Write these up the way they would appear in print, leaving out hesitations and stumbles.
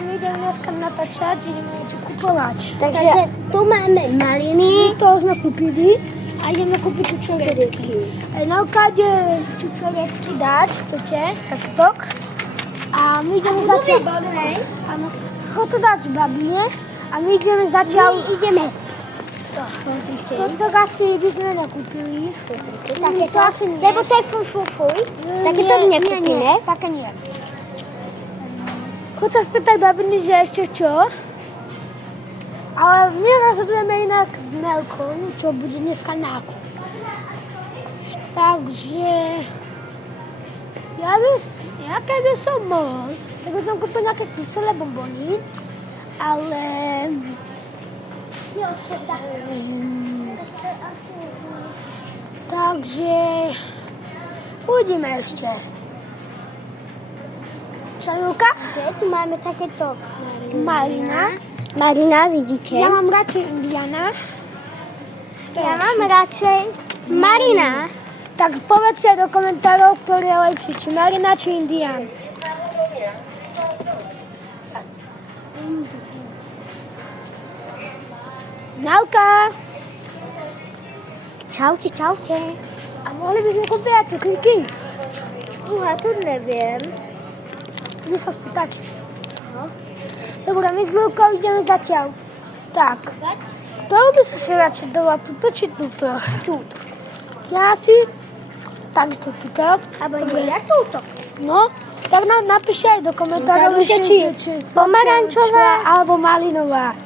my ideme dneska natáčať, ideme niečo kupovať. Takže tu máme maliny. To sme kúpili a ideme kúpiť čučoriedky. Nauka ide čučoriedky dať, chcete, takto. A my ideme zatiaľ... Áno, chod to dať babine a my ideme zatiaľ... Ideme. Toto asi by sme nekúpili. Takéto asi nie. Lebo to je fuj. Takéto nekúpime. Nie, také nie. Chod sa spýtať babiny, že ešte čo. Ale my rozhodujeme inak s Nelkou, čo bude dneska nákup. Takže... Ja keby som mohol, tak by som kúpil nejaké kyselé bombony, ale... Takže... Uvidíme ešte. Šalúka? Tu máme takéto Marina. Marina, vidíte? Ja mám radšej Indiana. Ja mám radšej Marina. Tak povedzte do komentárov, ktorý je lepší, či Marina, či Indian. Nálka! Čaute. A mohli by sme kúpiť aj cukríky? Ja tu neviem. Kde sa spýtať? Dobre, my s Lilkou ideme zatiaľ. Tak. Ktorú by si radšej dala? Tuto či túto? Túto. Ja si... Takisto túto. Abo nie, ja túto. No, tak nám napíšte aj do komentárov, či pomarančová alebo malinová.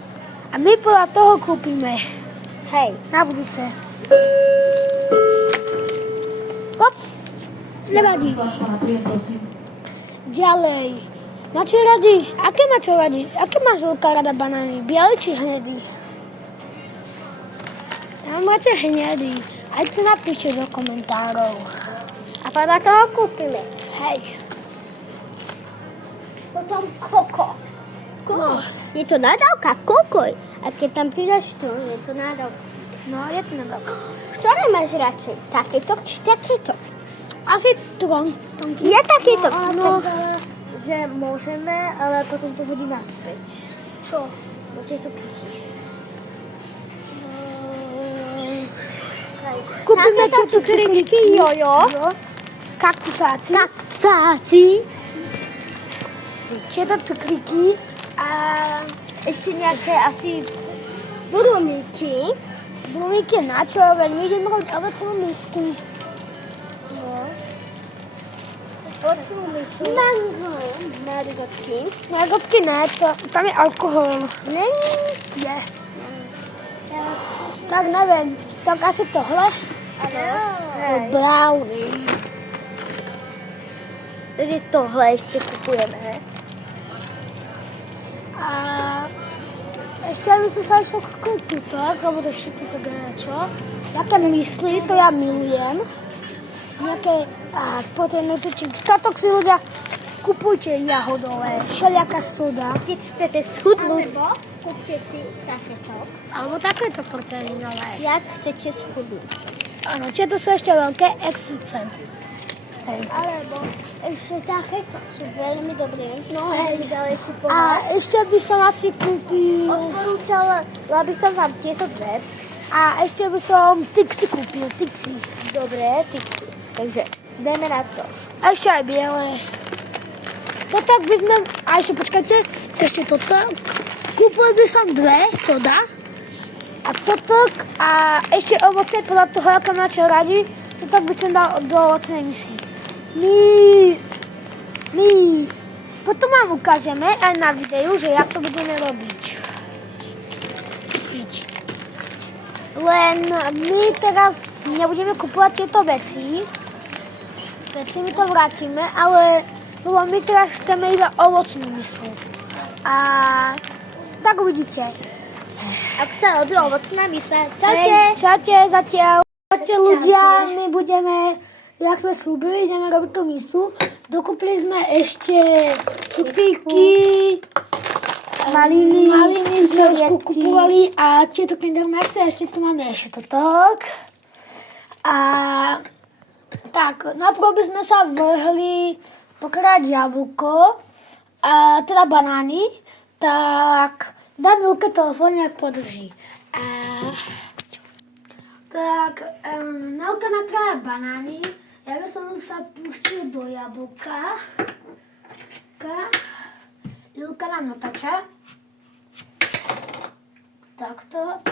A my podľa toho kúpime. Hej. Na budúce. Ops. Nevadí. Ďalej. Na čo radí? Aké má čo radí? Aké má žlká rada banány? Bielý či hnedý? Ja mám radšej hnedý. Aj to napíšte do komentárov. A podľa toho kúpime. Hej. Potom koko. No. Je to nadávka, kokoj. A keď tam pridaš to, je to nadávka. No, je to nadávka. Ktoré máš radšej? Takéto či takéto? Asi tonky. Ja takéto. Áno. Že môžeme, ale potom to hodí naspäť. Čo? Bo tie sú krychy. Kúpime tie cukričky. Jojo. Kaktusáci. Tieto cukriky. A Ešte nejaké asi brumíky. brumíky na čo? Veď my ideme robiť ovocnú misku. Ovocnú misu. Narigotky. Jagodky ne, tam je alkohol. Není. Je. Tak neviem, tak asi tohle. Hej. Brownie. Takže tohle ešte kupujeme, he? A ešte by som sa išla kúpiť to, lebo to všetci tak niečo. Také mysli, to ja milujem. Nejaké potrebné tučinky. Toto si ľudia kupujte jahodové, všelijaká soda. Keď chcete schudnúť, kúpte si takéto. Alebo takéto proteinové. Jak chcete schudnúť. Áno, tieto sú ešte veľké, exucent. Alebo ešte takéto sú veľmi dobré. No Veľmi ďalej A kupovať. ešte by som asi kúpil... Odporúčala by som vám tieto dve. A ešte by som Tixi kúpil, Tixi. Dobre, typy. Takže ideme na to. A ešte aj biele. No tak by sme... A ešte počkajte, ešte toto. Kúpil by som dve soda. A toto. A ešte ovoce, podľa toho, aké máte radi. Toto by som dal do ovocnej misy. My. Potom vám ukážeme aj na videu, že jak to budeme robiť. Len my teraz nebudeme kupovať tieto veci. Veci my to vrátime, ale my teraz chceme iba ovocnú misu. A tak uvidíte. Ak sa robí ovocná misa, Čaute zatiaľ. Čaute ľudia, my budeme, jak sme slúbili, ideme robiť tú misu. Dokúpili sme ešte cukríky, maliny sme už kupovali a tieto Kinder Maxi a ešte tu máme ešte toto. A tak, najprv by sme sa vrhli pokrať jablko teda banány, tak dám Julke telefón, jak podrží. Tak Nelka nakrája banány, ja by som sa pustil do jablka. Julka nám natáča. Takto.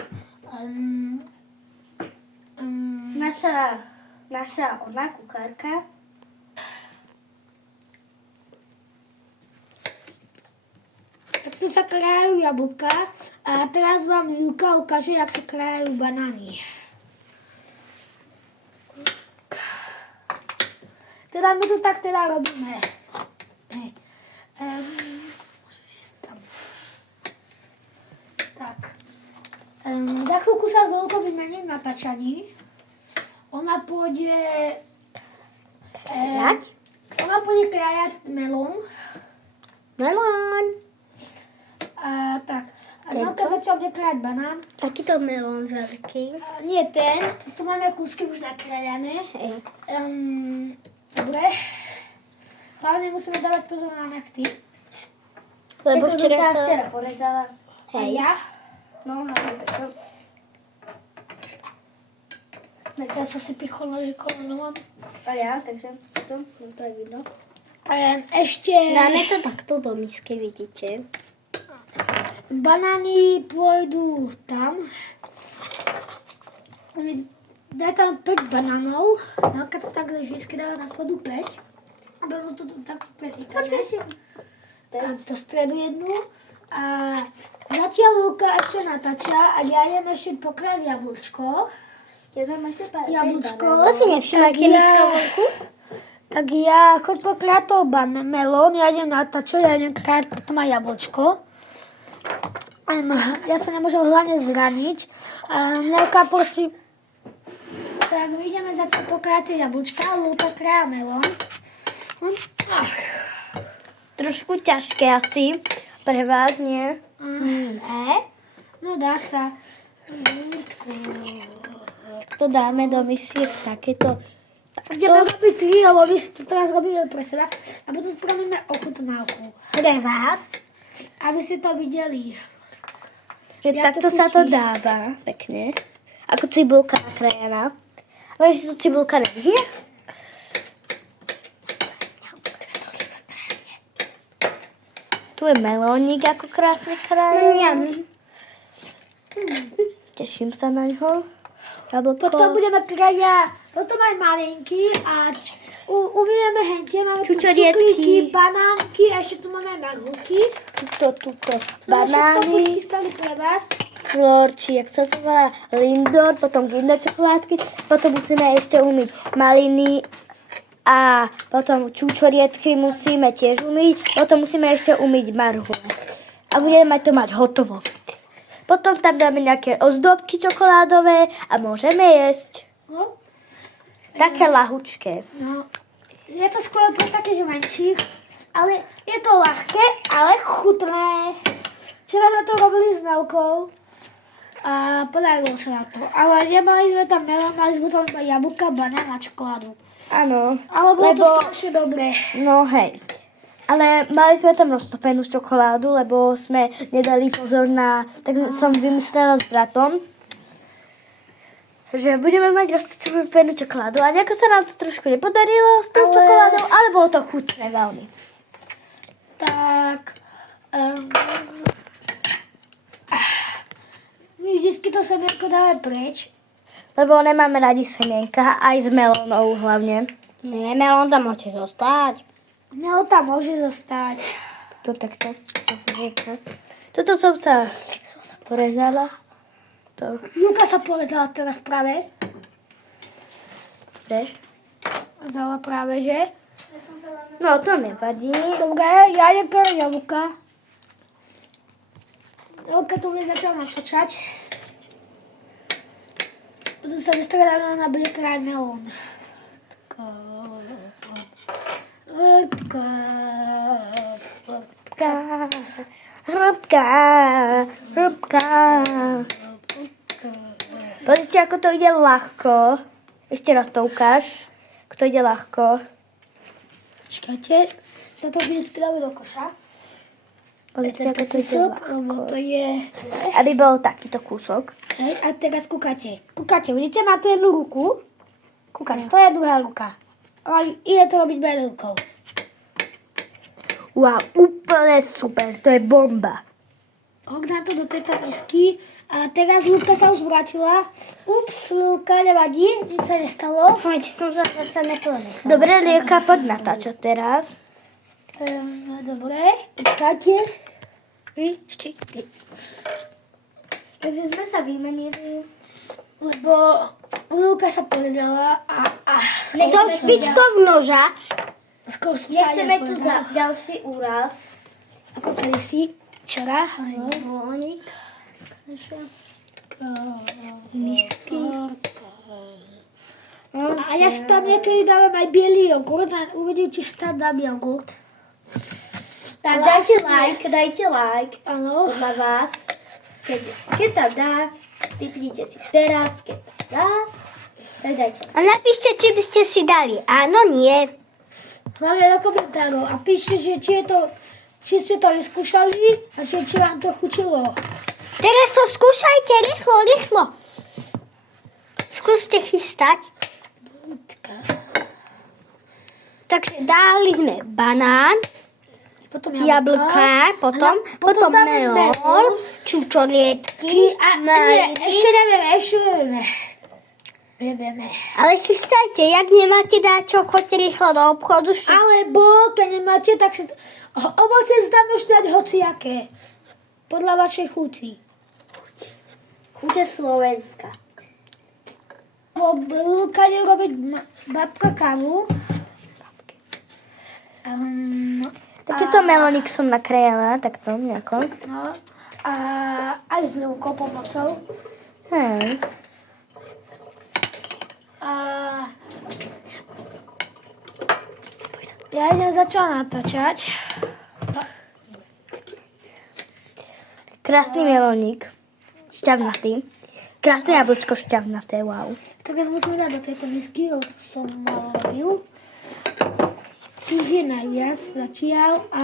Naša ona kuchárka. Takto sa krájajú jablka a teraz vám Julka ukáže, jak sa krájajú banány. Teda my to tak teda robíme. Môžeš ísť tam. Tak. Za chvíľku sa s Lolkou vymením na natáčaní. Ona pôjde krájať melón. Tak. A Nelka začala bude krájať banán. Takýto melón veľký. Nie ten. Tu máme kúsky už nakrájané. Dobre. Hlavne musíme dávať pozor na nechty. Lebo Preto včera včera porezala. A ja? No, to. Ja som si pichol nožikom. A ja, takže to je vidno. Ešte Dáme to takto do misky, vidíte. banány pôjdu tam. Daj tam 5 banánov. Nelka to tak vždycky dáva na spodu 5. A potom to takto presíkame. A do stredu jednu. A zatiaľ Lulka ešte natáča a ja idem ešte pokrájať jablčko. Jablčko. To si nevšimajte mikrovlnku. Tak ja choď pokrájať to melón, ja idem natáčať, ja idem krájať potom aj jablčko. Ja sa nemôžem hlavne zraniť. Nelka, prosím. Tak my ideme začať pokrájať jablčka, Lulka krája melón. Trošku ťažké asi. Pre vás nie. No dá sa. To dáme do misiek takéto. Ideme robiť 3, lebo my si to teraz robíme pre seba. A potom spravíme ochutnávku. Pre vás. Aby ste to videli. Že Ja takto to sa to chutí. dáva. Pekne. Ako cibulka nakrájená. Ale že to cibulka nevyhne? Tu je melónik, ako krásne krájený. Teším sa na ňo. Jablko. Potom budeme krájať, potom aj malinky a umieme hentie. Máme tu Čučoriedky. cuklíky, banánky a ešte tu máme marhulky. Tuto Všetko banány, prichystali pre vás. florči, jak sa to volá, Lindor, potom Kinder čokoládky, potom musíme ešte umyť maliny a potom čučoriedky musíme tiež umyť, potom musíme ešte umyť marhule. A budeme to mať hotovo. Potom tam dáme nejaké ozdobky čokoládové a môžeme jesť. No. Také lahučké. No. Je to skôr pre takých menších, ale je to ľahké, ale chutné. Včera sme to robili s Nelkou a podarilo sa na to. Ale nemali sme tam melón, mali sme tam iba jablka, banán a čokoládu. Áno. Ale bolo to strašne dobré. No hej. Ale mali sme tam roztopenú čokoládu, lebo sme nedali pozor na... Tak som vymyslela s bratom, že budeme mať roztopenú čokoládu. A nejako sa nám to trošku nepodarilo s tou čokoládou, ale bolo to chutné veľmi. Tak... my vždycky to semienko dáme preč. Lebo nemáme radi semienka, aj s melónou hlavne. Nie, melón tam môže zostať. No, tam môže zostať. To takto. Toto som sa porezala. To. Julka sa porezala teraz práve. Dobre. Zala práve, že? No, to nevadí. Dobre, ja idem pre jablka. Julka tu bude začala natáčať. Potom sa vystredáme, ona bude krájať melón. Hrubka. Pozrite, ako to ide ľahko. Ešte raz to ukáž. Ako to ide ľahko. Počkajte, toto vždycky dáme do koša. Pozrite, ako to ide kúsok, ľahko. lebo to je... Aby bol takýto kúsok. Hej, a teraz kúkate. Kúkate, vidíte, má tu jednu ruku. Kúkate, to je druhá ruka. A ide to robiť bez rukou. Wow, úplne super, to je bomba. Dá to do tejto misky. A teraz Lúbka sa už vrátila. Ups, Lúbka, nevadí, nič sa nestalo. Poďte, som sa nepovedala. Dobre, Lielka, poď natáčať teraz. Dobre, počkáte. Ešte. Takže sme sa vymenili. Lebo Lúka sa povedala a S tou špičkou noža. skôr som sa Nechceme tu nepovedala. za ďalší úraz. Ako kedysi, včera. Vonik. Misky. A ja si tam niekedy dávam aj bielý jogurt a uvidím, či si tam dám jogurt. Tak Ale dajte asi dajte like Áno. podľa vás. Keď tam dá, typnite si teraz, keď tam dá, tak dajte. A napíšte, či by ste si dali. Áno, nie. Hlavne do komentárov a píšte, že či ste to vyskúšali a či vám to chutilo. Teraz to skúšajte, rýchlo, rýchlo. Skúste chystať. Takže dali sme banán, Potom jablka, potom dáme melón, čučoriedky, maliny. Ešte nevieme. Ale chystajte, jak nemáte dať čo, choďte rýchlo do obchodu. Alebo, keď nemáte, tak si ovoce zdá môžete dať hociaké. Podľa vašej chuti. Chute Slovenska. Lúka robiť babka kávu. Takýto melónik som nakrájala, takto nejako. No, a aj s Lúkou pomocou. Hej. A ja idem začala natáčať. Krásny melónik. Šťavnatý. Krásne jablčko šťavnaté, wow. Teraz musím dať do tejto misky, lebo tu som malo robil. Tých je najviac zatiaľ a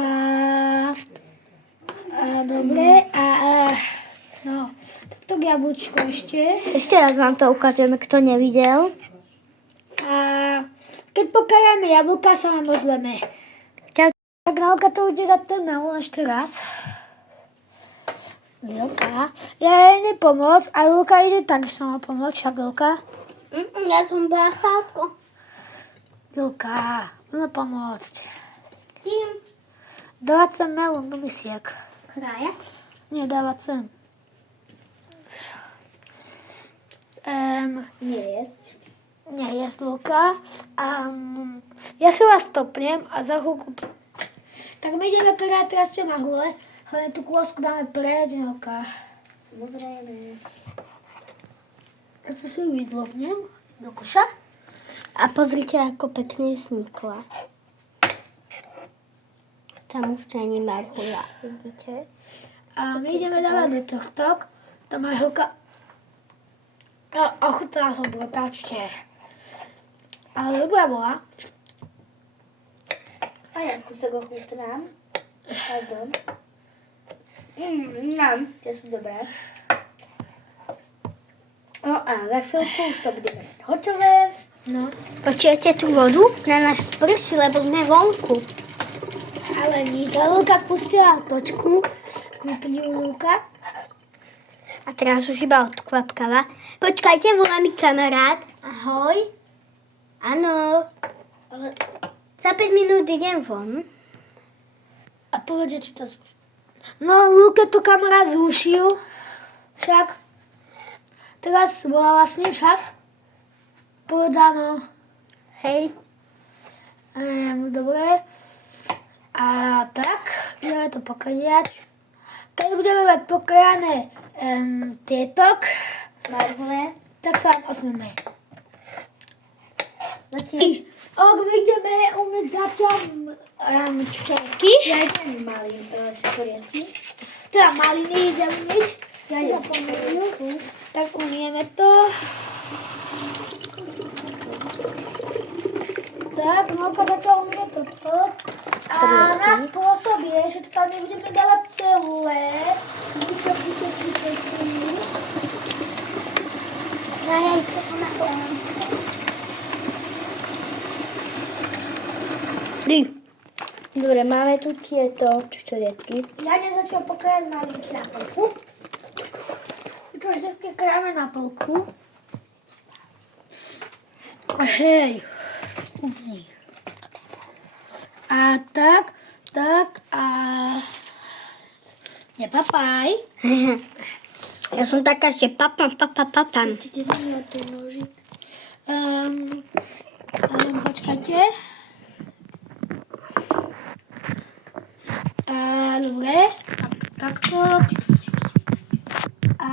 dobre no, takto jablčko ešte. Ešte raz vám to ukážeme, kto nevidel. A keď pokájame jablka, sa vám ozveme. Čau. Tak Nálka to ide dať ten melón ešte raz. Lilka. Ja jej nepomôcť a Lilka ide tak, že má pomôcť, však Lilka. Ja som bola sádko. Lilka, má pomôcť. Tým Dávať sem melón do misiek. kraja. Nie, dávať sem. Nie jesť. Nie, je Lilka. Ja si vás topnem a za chvíľku... Tak my ideme krát teraz čo na hule. Hlavne tú kôsku dáme preč, Nelka. Samozrejme. A co si ju vydlobnem? Do koša? A pozrite, ako pekne snikla. Tam už není marhula, vidíte? A my ideme dávať do tohto. Tam má Helka... Ochutnala som, prepáčte. Ale dobrá bola. A ja kúsok ochutnám. Pardon. Mám, tie sú dobré. No a za chvíľku už to bude hotové. No. Počujete tú vodu? Na nás sprší, lebo sme vonku. Ale nič. A Lilka pustila točku. Vypili ju Lilka. A teraz už iba odkvapkáva. Počkajte, volá mi kamarát. Ahoj. Áno. Ale... Za 5 minút idem von. A povedz, či to... No, Lilke to kamarát zrušil. Však. Teraz volala s ním však. Povedz áno. Hej. Dobre. A tak, ideme to pokryjať. Keď budeme mať pokryjané tietok, Marhule. tak sa vám ozveme. Zatiaľ. Ok, my ideme umieť zatiaľ čočky. Ja idem malý čočoriedky. Teda maliny idem umieť. Ja idem. Tak umieme to. Tak, no, keď začal umieť toto. A na spôsob je, že to tam nebudeme dávať celé. Dobre, máme tu tieto čučoriedky. Ja nezačal pokladať malinky na polku. To všetky kráme na polku. Hej. A tak a... Nepapaj. Ja som taká, že papam. Ty máme ten nožík. Počkajte. Dobre. Takto. A...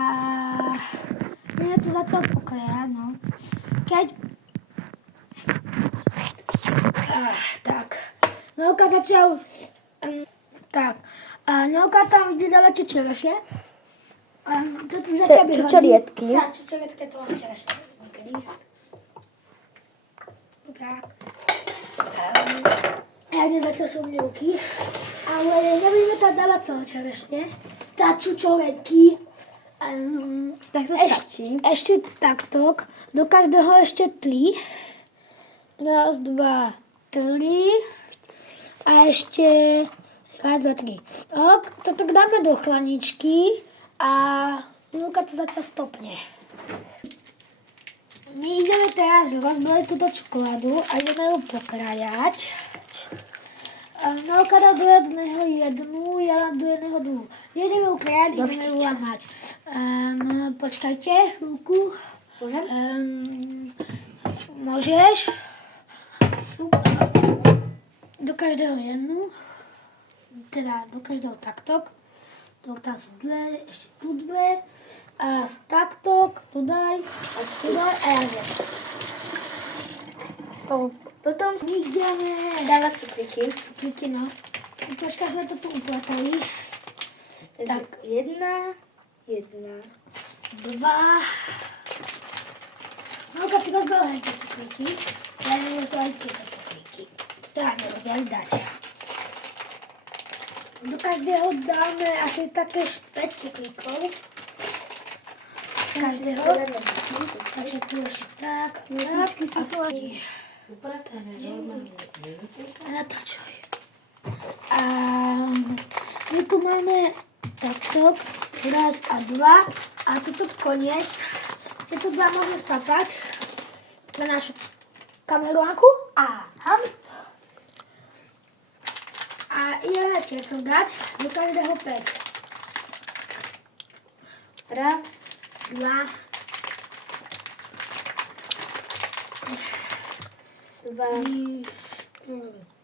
Mne to začal pokladať, no. Keď... tak. Novka začal... tak. A Novka tam ide dávať čerešie. Toto začal byť čučoriedky. Tak, čučoriedky to mám čerešie. Niekedy. Tak. Ja nezačal som ruky. Ale nebudeme tam dávať celé čerešne. Tak čučoriedky. Tak to stačí. Ešte takto. Do každého ešte 3. 1, 2, 3. A ešte 1, 2, 3. Toto dáme do chlaničky a Milka to zatiaľ stopne. My ideme teraz rozbaliť túto čokoládu a ideme ju pokrájať. Milka dá do jedného jednu, ja dám do jedného druhú. Ideme ju krájať, ideme ju lamať. Počkajte chvíľku. Môžeš. Do každého jednu. Teda do každého taktok. Tam sú dve, ešte tu dve. A z taktok, tu daj, a tu daj a ja viem. Potom Ideme dávať cukriky. cukriky, no. Troška sme to tu uplatali. Tak, jedna. 2. No, ty rozbehaj tie cukriky. Ja neviem to aj tieto cukriky. Tak, rozbehaj dať. Do každého dáme asi také 5 cukrikov. Z každého. Takže tu ešte tak. A tu a natáčaj. A my tu máme takto. 1 a 2. A toto koniec. Tieto dva môžeme spapať na našu kameránku. A ideme tieto dať do každého 5. 1, 2, 3,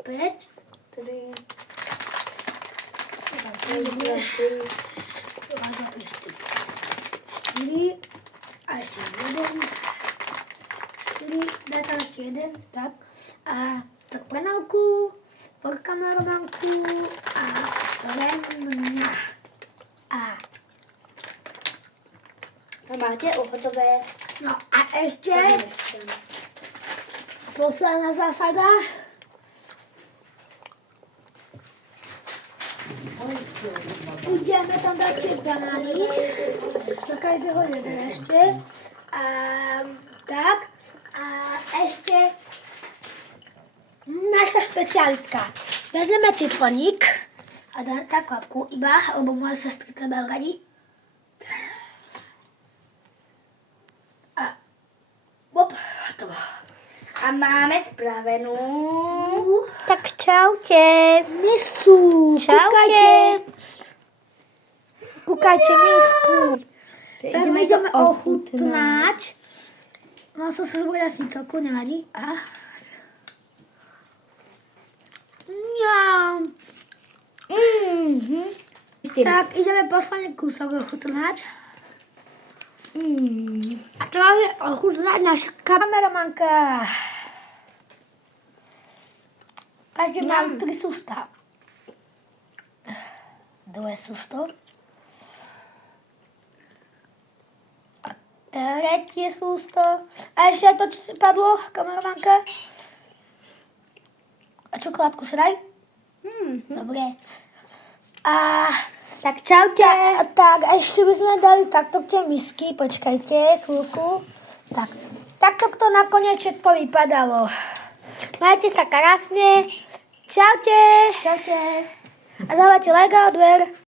5, 3, 4 a ešte 1. 4, daj tam ešte 1, tak. A tak prenávku, podkamerovanku a remna. A máte hotové. No a ešte posledná zásada. Ideme tam dať tie banány. Do každého jeden ešte. Tak. A ešte naša špecialitka. Vezmeme citrónik a dáme tak kvapku iba, lebo moje sestry to majú radi. A hotovo. A máme spravenú. Tak čaute. Misu, Čaute. Kúkajte misku. Tak my ideme ochutnať. ochutnať. No som sa zobrať asi toľko, nevadí. Mňam. Tak ideme posledný kúsok ochutnať. A teraz je ochutnať naša kameramanka. Každý má 3 sústa. 2 sústo. A tretie sústo. A ešte to, čo si padlo, kameramanka. A čokoládku si daj. Dobre. A Tak čaute. tak, ešte by sme dali takto tie misky. Počkajte, chvíľku. Tak, takto to nakoniec všetko vypadalo. Majte sa krásne. Čaute. Čaute. A dávate like a odber.